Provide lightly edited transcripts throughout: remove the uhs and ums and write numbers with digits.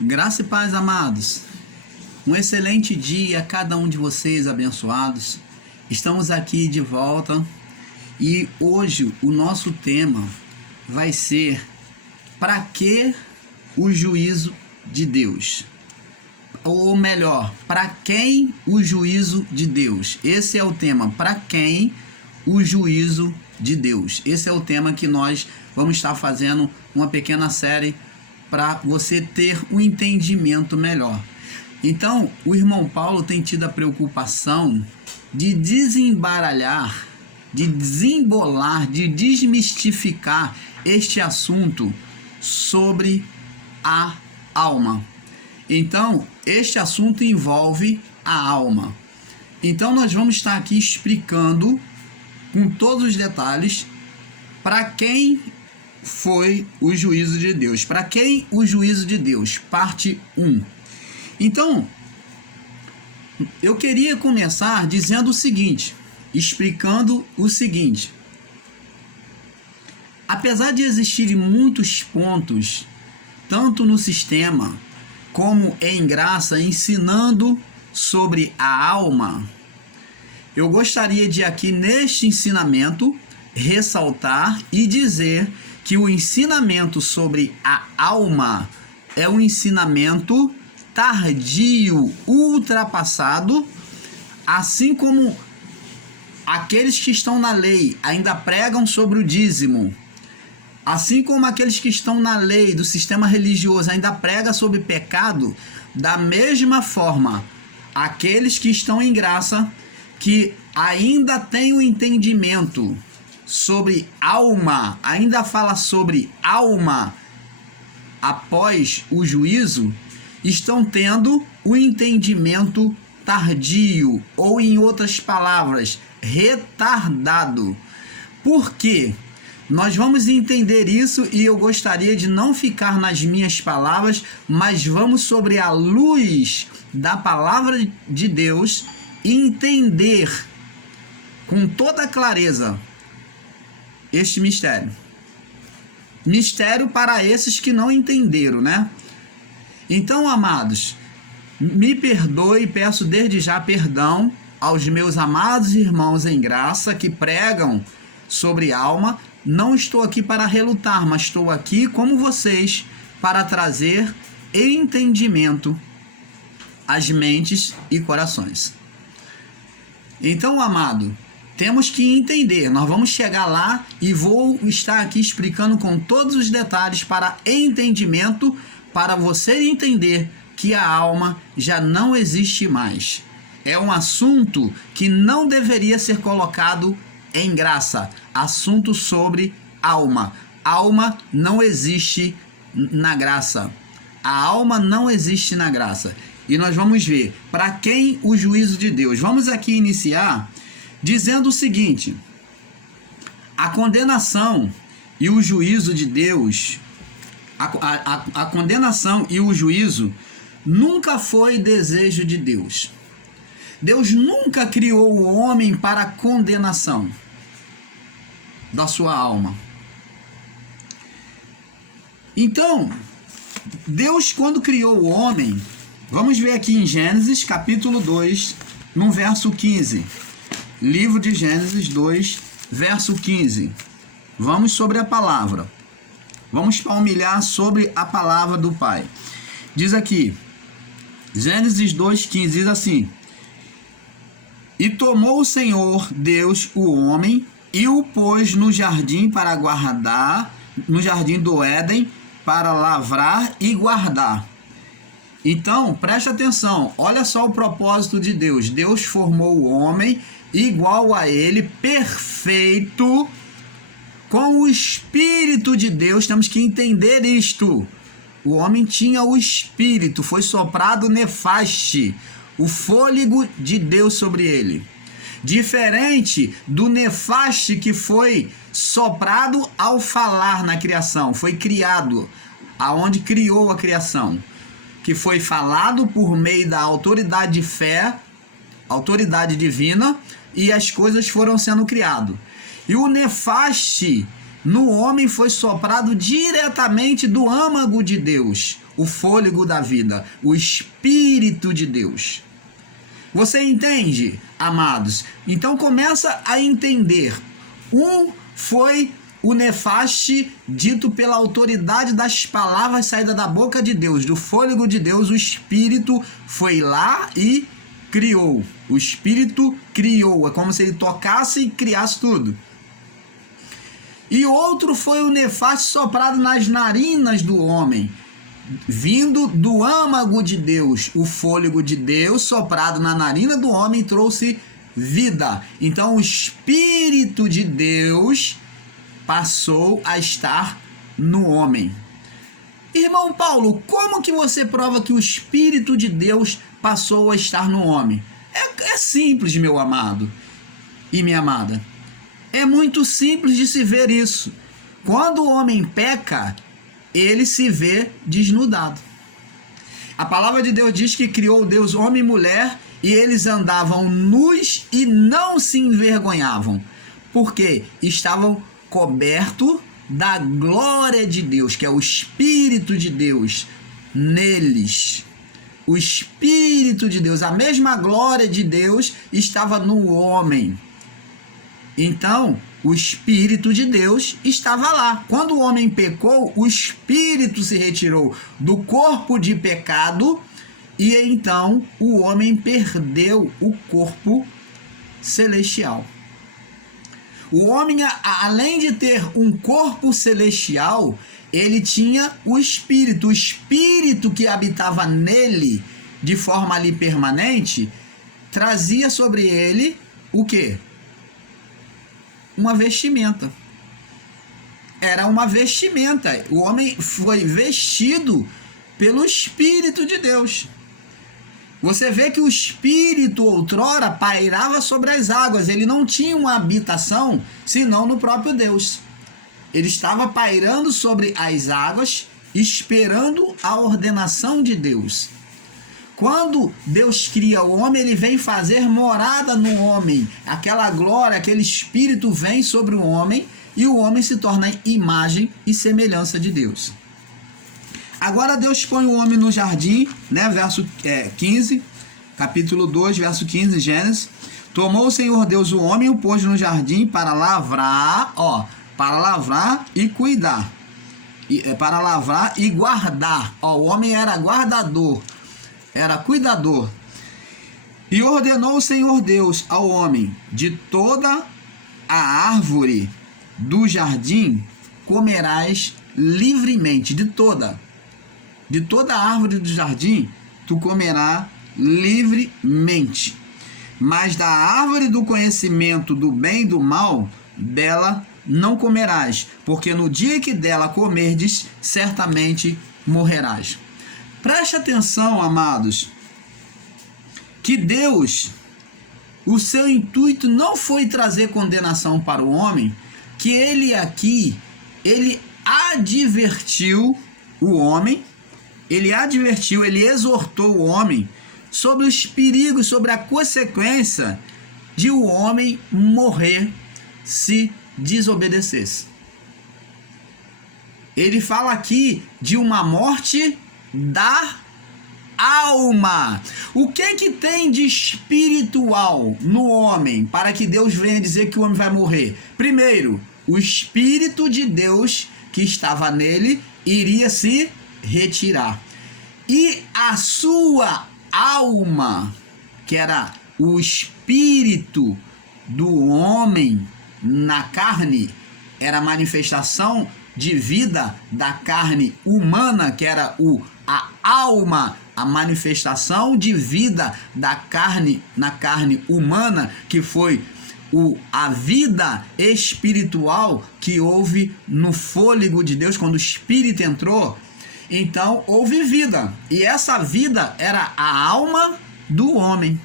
Graça e paz, amados. Um excelente dia a cada um de vocês, abençoados. Estamos aqui de volta e hoje o nosso tema vai ser: para que o juízo de Deus? Ou melhor, para quem o juízo de Deus? Esse é o tema, para quem o juízo de Deus. Esse é o tema que nós vamos estar fazendo uma pequena série para você ter um entendimento melhor. Então, o irmão Paulo tem tido a preocupação de desembaralhar, de desembolar, de desmistificar este assunto sobre a alma. Então, este assunto envolve a alma. Então, nós vamos estar aqui explicando com todos os detalhes para quem foi o juízo de Deus. Para quem o juízo de Deus? Parte 1. Então, eu queria começar dizendo o seguinte, explicando o seguinte. Apesar de existirem muitos pontos, tanto no sistema como em graça, ensinando sobre a alma, eu gostaria de aqui neste ensinamento ressaltar e dizer que o ensinamento sobre a alma é um ensinamento tardio, ultrapassado, assim como aqueles que estão na lei ainda pregam sobre o dízimo, assim como aqueles que estão na lei do sistema religioso ainda pregam sobre pecado, da mesma forma, aqueles que estão em graça, que ainda têm o entendimento sobre alma, ainda fala sobre alma após o juízo, estão tendo o entendimento tardio, ou em outras palavras, retardado. Por quê? Nós vamos entender isso e eu gostaria de não ficar nas minhas palavras, mas vamos sobre a luz da palavra de Deus entender com toda clareza este mistério. Mistério para esses que não entenderam, né? Então, amados, me perdoe e peço desde já perdão aos meus amados irmãos em graça que pregam sobre alma. Não estou aqui para relutar, mas estou aqui como vocês para trazer entendimento às mentes e corações. Então, amado, temos que entender, nós vamos chegar lá e vou estar aqui explicando com todos os detalhes para entendimento, para você entender que a alma já não existe mais. É um assunto que não deveria ser colocado em graça, assunto sobre alma. Alma não existe na graça. A alma não existe na graça. E nós vamos ver para quem o juízo de Deus. Vamos aqui iniciar dizendo o seguinte: a condenação e o juízo de Deus, a condenação e o juízo nunca foi desejo de Deus. Deus nunca criou o homem para a condenação da sua alma. Então, Deus, quando criou o homem, vamos ver aqui em Gênesis capítulo 2, no verso 15. Livro de Gênesis 2, verso 15. Vamos sobre a palavra. Vamos palmilhar sobre a palavra do Pai. Diz aqui, Gênesis 2,15, diz assim: E tomou o Senhor Deus o homem e o pôs no jardim para guardar, no jardim do Éden, para lavrar e guardar. Então, preste atenção, olha só o propósito de Deus. Deus formou o homem igual a ele, perfeito, com o Espírito de Deus. Temos que entender isto. O homem tinha o Espírito, foi soprado nefaste, o fôlego de Deus sobre ele. Diferente do nefaste que foi soprado ao falar na criação, foi criado, aonde criou a criação, que foi falado por meio da autoridade de fé, autoridade divina, e as coisas foram sendo criadas. E o nefaste no homem foi soprado diretamente do âmago de Deus, o fôlego da vida, o Espírito de Deus. Você entende, amados? Então começa a entender. Foi o nefaste dito pela autoridade das palavras saídas da boca de Deus, do fôlego de Deus. O Espírito foi lá e criou. O Espírito criou. É como se ele tocasse e criasse tudo. E outro foi o nefaste soprado nas narinas do homem, vindo do âmago de Deus. O fôlego de Deus soprado na narina do homem trouxe vida. Então o Espírito de Deus passou a estar no homem. Irmão Paulo, como que você prova que o Espírito de Deus passou a estar no homem? É simples, meu amado e minha amada. É muito simples de se ver isso. Quando o homem peca, ele se vê desnudado. A palavra de Deus diz que criou Deus homem e mulher e eles andavam nus e não se envergonhavam, porque estavam cobertos da glória de Deus, que é o Espírito de Deus neles. O Espírito de Deus, a mesma glória de Deus estava no homem. Então, o Espírito de Deus estava lá. Quando o homem pecou, o Espírito se retirou do corpo de pecado e então o homem perdeu o corpo celestial. O homem, além de ter um corpo celestial, ele tinha o Espírito que habitava nele de forma ali permanente, trazia sobre ele o quê? Uma vestimenta. Era uma vestimenta. O homem foi vestido pelo Espírito de Deus. Você vê que o Espírito outrora pairava sobre as águas. Ele não tinha uma habitação senão no próprio Deus. Ele estava pairando sobre as águas, esperando a ordenação de Deus. Quando Deus cria o homem, ele vem fazer morada no homem. Aquela glória, aquele Espírito vem sobre o homem e o homem se torna imagem e semelhança de Deus. Agora Deus põe o homem no jardim, né? Verso 15, capítulo 2, verso 15, Gênesis. Tomou o Senhor Deus o homem e o pôs no jardim para lavrar, para lavrar e cuidar. Para lavrar e guardar. O homem era guardador. Era cuidador. E ordenou o Senhor Deus ao homem: de toda a árvore do jardim comerás livremente. De toda a árvore do jardim tu comerás livremente. Mas da árvore do conhecimento do bem e do mal, dela não comerás, porque no dia que dela comerdes, certamente morrerás. Preste atenção, amados, que Deus, o seu intuito não foi trazer condenação para o homem, que ele advertiu o homem, ele exortou o homem sobre os perigos, sobre a consequência de o homem morrer se desobedecesse. Ele fala aqui de uma morte da alma. O que tem de espiritual no homem para que Deus venha dizer que o homem vai morrer? Primeiro, o Espírito de Deus que estava nele iria se retirar. E a sua alma, que era o espírito do homem na carne, era a manifestação de vida da carne humana, que era a alma, a manifestação de vida da carne na carne humana, que foi a vida espiritual que houve no fôlego de Deus quando o Espírito entrou. Então houve vida, e essa vida era a alma do homem.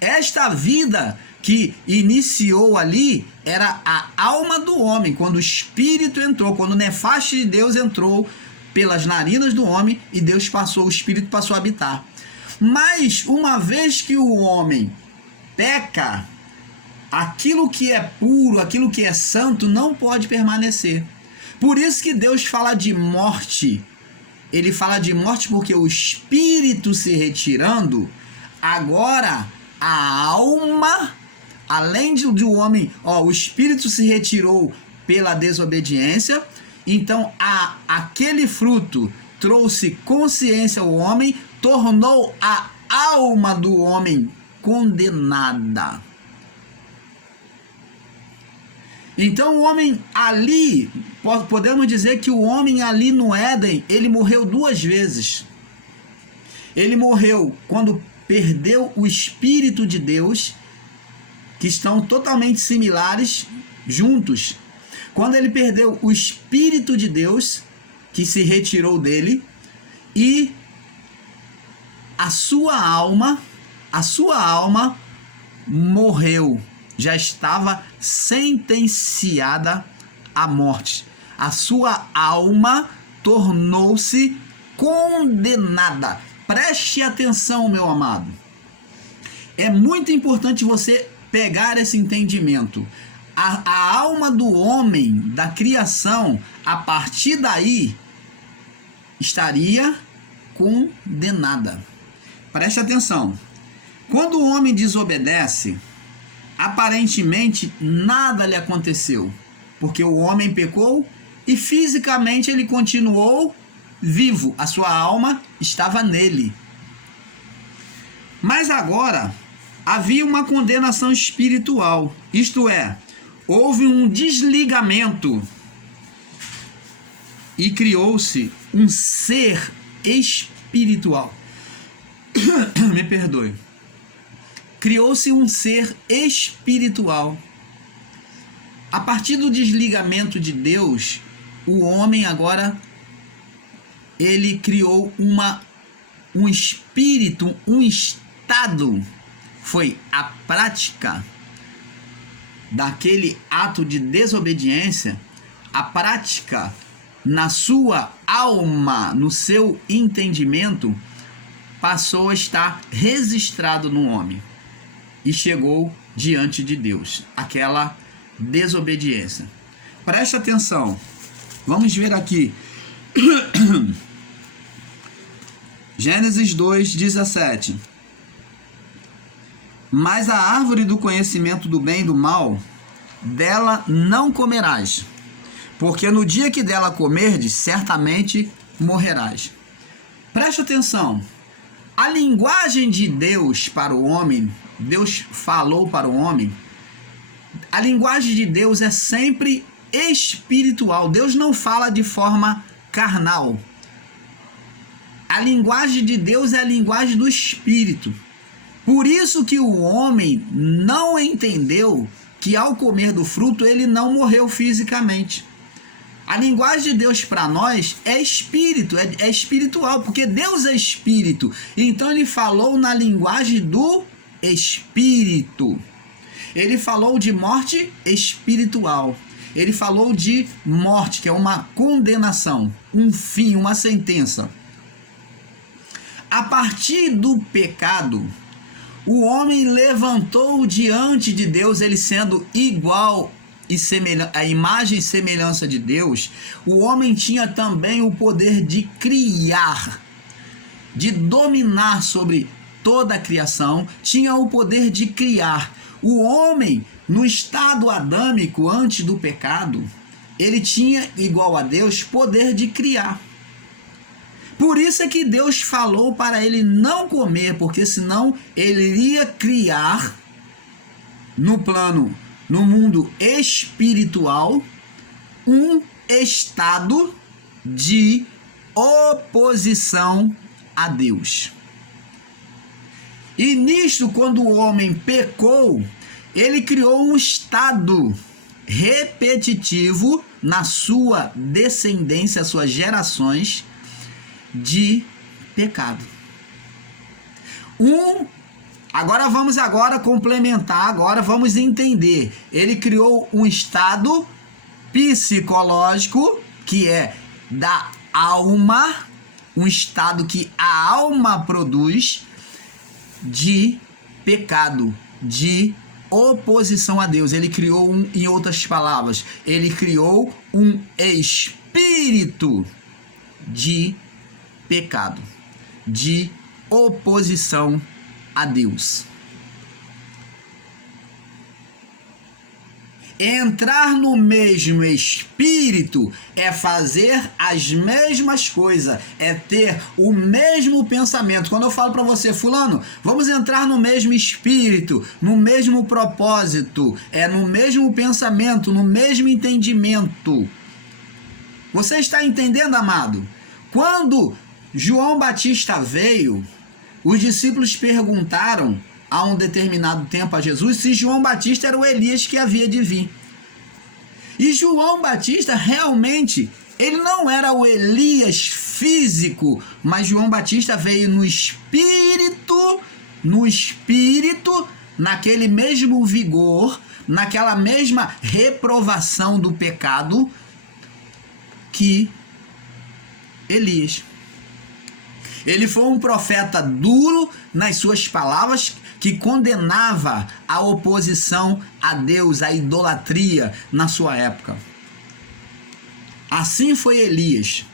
Esta vida que iniciou ali era a alma do homem, quando o Espírito entrou, quando o nefaste de Deus entrou pelas narinas do homem e Deus o Espírito passou a habitar. Mas uma vez que o homem peca, aquilo que é puro, aquilo que é santo, não pode permanecer. Por isso que Deus fala de morte. Ele fala de morte porque o espírito se retirando, agora a alma, além do homem, o espírito se retirou pela desobediência, então aquele fruto trouxe consciência ao homem, tornou a alma do homem condenada. Então o homem ali, podemos dizer que o homem ali no Éden, ele morreu 2 vezes. Ele morreu quando perdeu o Espírito de Deus, que estão totalmente similares, juntos. Quando ele perdeu o Espírito de Deus, que se retirou dele, e a sua alma morreu. Já estava sentenciada à morte. A sua alma tornou-se condenada. Preste atenção, meu amado. É muito importante você pegar esse entendimento. A alma do homem, da criação, a partir daí, estaria condenada. Preste atenção. Quando o homem desobedece, aparentemente nada lhe aconteceu, porque o homem pecou e fisicamente ele continuou vivo, a sua alma estava nele. Mas agora havia uma condenação espiritual, isto é, houve um desligamento e criou-se um ser espiritual. Me perdoe. Criou-se um ser espiritual. A partir do desligamento de Deus, o homem agora, ele criou um espírito, um estado. Foi a prática daquele ato de desobediência, a prática na sua alma, no seu entendimento, passou a estar registrado no homem. E chegou diante de Deus, aquela desobediência. Preste atenção, vamos ver aqui. Gênesis 2:17. Mas a árvore do conhecimento do bem e do mal, dela não comerás, porque no dia que dela comerdes, certamente morrerás. Preste atenção, a linguagem de Deus para o homem, Deus falou para o homem, a linguagem de Deus é sempre espiritual. Deus não fala de forma carnal. A linguagem de Deus é a linguagem do Espírito. Por isso que o homem não entendeu que ao comer do fruto ele não morreu fisicamente. A linguagem de Deus para nós é espírito, é espiritual, porque Deus é espírito. Então ele falou na linguagem do espírito. Ele falou de morte espiritual. Ele falou de morte, que é uma condenação, um fim, uma sentença. A partir do pecado, o homem levantou diante de Deus, ele sendo igual e a imagem e semelhança de Deus. O homem tinha também o poder de criar, de dominar sobre toda a criação, tinha o poder de criar. O homem, no estado adâmico, antes do pecado, ele tinha, igual a Deus, poder de criar. Por isso é que Deus falou para ele não comer, porque senão ele iria criar no mundo espiritual, um estado de oposição a Deus. E nisto, quando o homem pecou, ele criou um estado repetitivo na sua descendência, suas gerações, de pecado. Agora vamos complementar, agora vamos entender. Ele criou um estado psicológico, que é da alma, um estado que a alma produz, de pecado, de oposição a Deus. Ele criou em outras palavras, ele criou um espírito de pecado, de oposição a Deus. Entrar no mesmo espírito é fazer as mesmas coisas, é ter o mesmo pensamento. Quando eu falo para você, fulano, vamos entrar no mesmo espírito, no mesmo propósito, no mesmo pensamento, no mesmo entendimento. Você está entendendo, amado? Quando João Batista veio, os discípulos perguntaram a um determinado tempo a Jesus se João Batista era o Elias que havia de vir. E João Batista realmente, ele não era o Elias físico, mas João Batista veio no espírito, naquele mesmo vigor, naquela mesma reprovação do pecado que Elias. Ele foi um profeta duro nas suas palavras, que condenava a oposição a Deus, a idolatria na sua época. Assim foi Elias.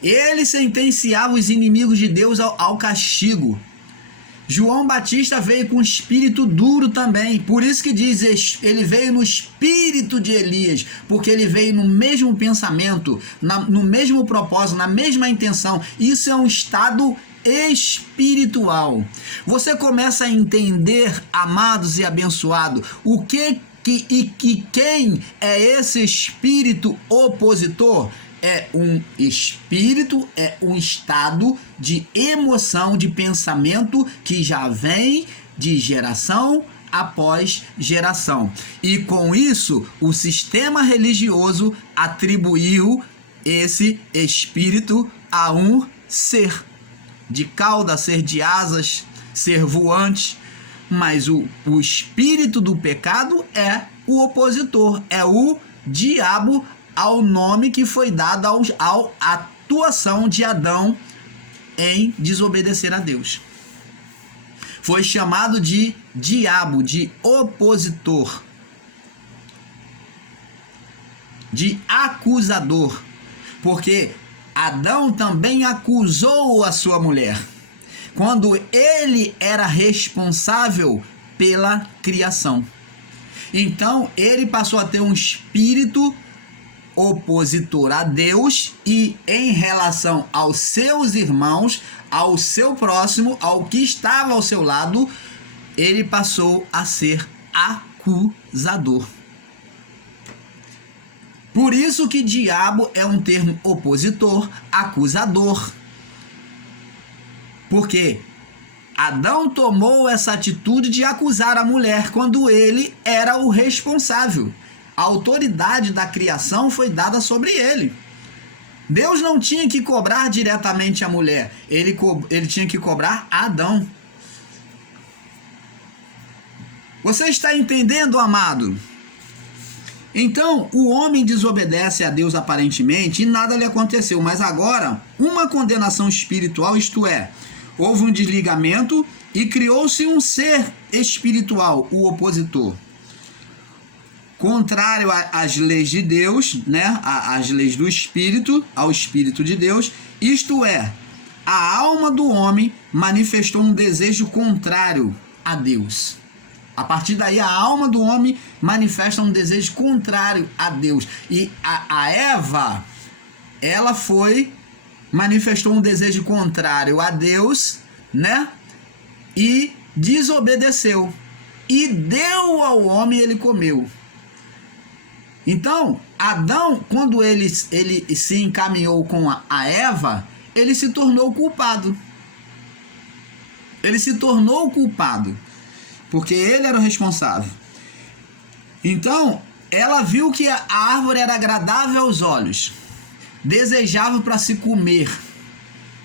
Ele sentenciava os inimigos de Deus ao castigo. João Batista veio com espírito duro também, por isso que diz, ele veio no espírito de Elias, porque ele veio no mesmo pensamento, no mesmo propósito, na mesma intenção. Isso é um estado espiritual. Você começa a entender, amados e abençoados, quem é esse espírito opositor? É um espírito, é um estado de emoção, de pensamento que já vem de geração após geração. E com isso, o sistema religioso atribuiu esse espírito a um ser de cauda, ser de asas, ser voante. Mas o espírito do pecado é o opositor, é o diabo, ao nome que foi dado à atuação de Adão em desobedecer a Deus. Foi chamado de diabo, de opositor, de acusador, porque Adão também acusou a sua mulher, quando ele era responsável pela criação. Então, ele passou a ter um espírito opositor a Deus e em relação aos seus irmãos, ao seu próximo, ao que estava ao seu lado, ele passou a ser acusador. Por isso que diabo é um termo opositor, acusador. Porque Adão tomou essa atitude de acusar a mulher quando ele era o responsável. A autoridade da criação foi dada sobre ele. Deus não tinha que cobrar diretamente a mulher, ele tinha que cobrar Adão. Você está entendendo, amado? Então, o homem desobedece a Deus aparentemente e nada lhe aconteceu, mas agora, uma condenação espiritual, isto é, houve um desligamento e criou-se um ser espiritual, o opositor. Contrário às leis de Deus, né? Às leis do Espírito, ao Espírito de Deus, isto é, a alma do homem manifestou um desejo contrário a Deus. A partir daí, a alma do homem manifesta um desejo contrário a Deus. E a Eva, ela manifestou um desejo contrário a Deus, né? E desobedeceu. E deu ao homem, ele comeu. Então, Adão, quando ele se encaminhou com a Eva, ele se tornou culpado. Ele se tornou culpado, porque ele era o responsável. Então, ela viu que a árvore era agradável aos olhos, desejável para se comer,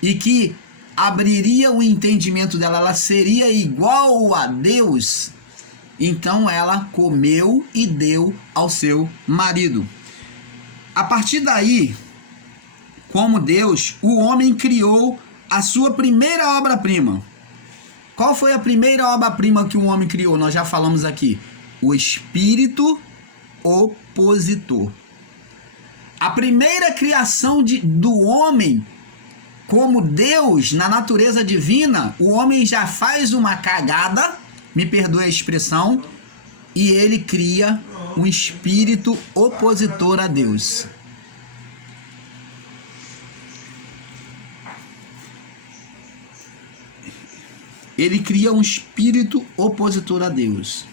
e que abriria o entendimento dela, ela seria igual a Deus. Então ela comeu e deu ao seu marido. A partir daí, como Deus, o homem criou a sua primeira obra-prima. Qual foi a primeira obra-prima que o homem criou? Nós já falamos aqui. O espírito opositor. A primeira criação do homem como Deus na natureza divina, o homem já faz uma cagada, me perdoe a expressão, e ele cria um espírito opositor a Deus. Ele cria um espírito opositor a Deus.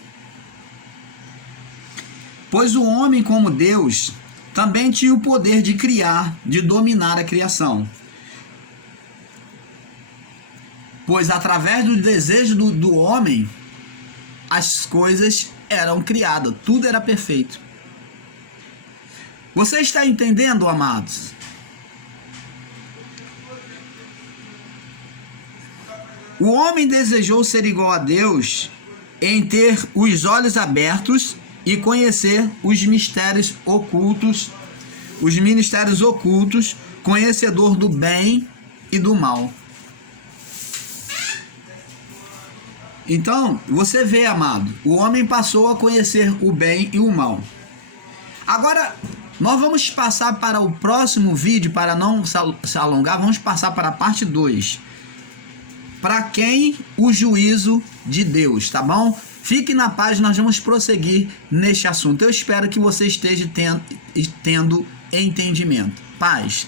Pois o homem, como Deus, também tinha o poder de criar, de dominar a criação. Pois através do desejo do homem, as coisas eram criadas, tudo era perfeito. Você está entendendo, amados? O homem desejou ser igual a Deus em ter os olhos abertos e conhecer os mistérios ocultos, conhecedor do bem e do mal. Então, você vê, amado, o homem passou a conhecer o bem e o mal. Agora, nós vamos passar para o próximo vídeo, para não se alongar, vamos passar para a parte 2. Para quem o juízo de Deus, tá bom? Fique na paz, nós vamos prosseguir neste assunto. Eu espero que você esteja tendo entendimento. Paz.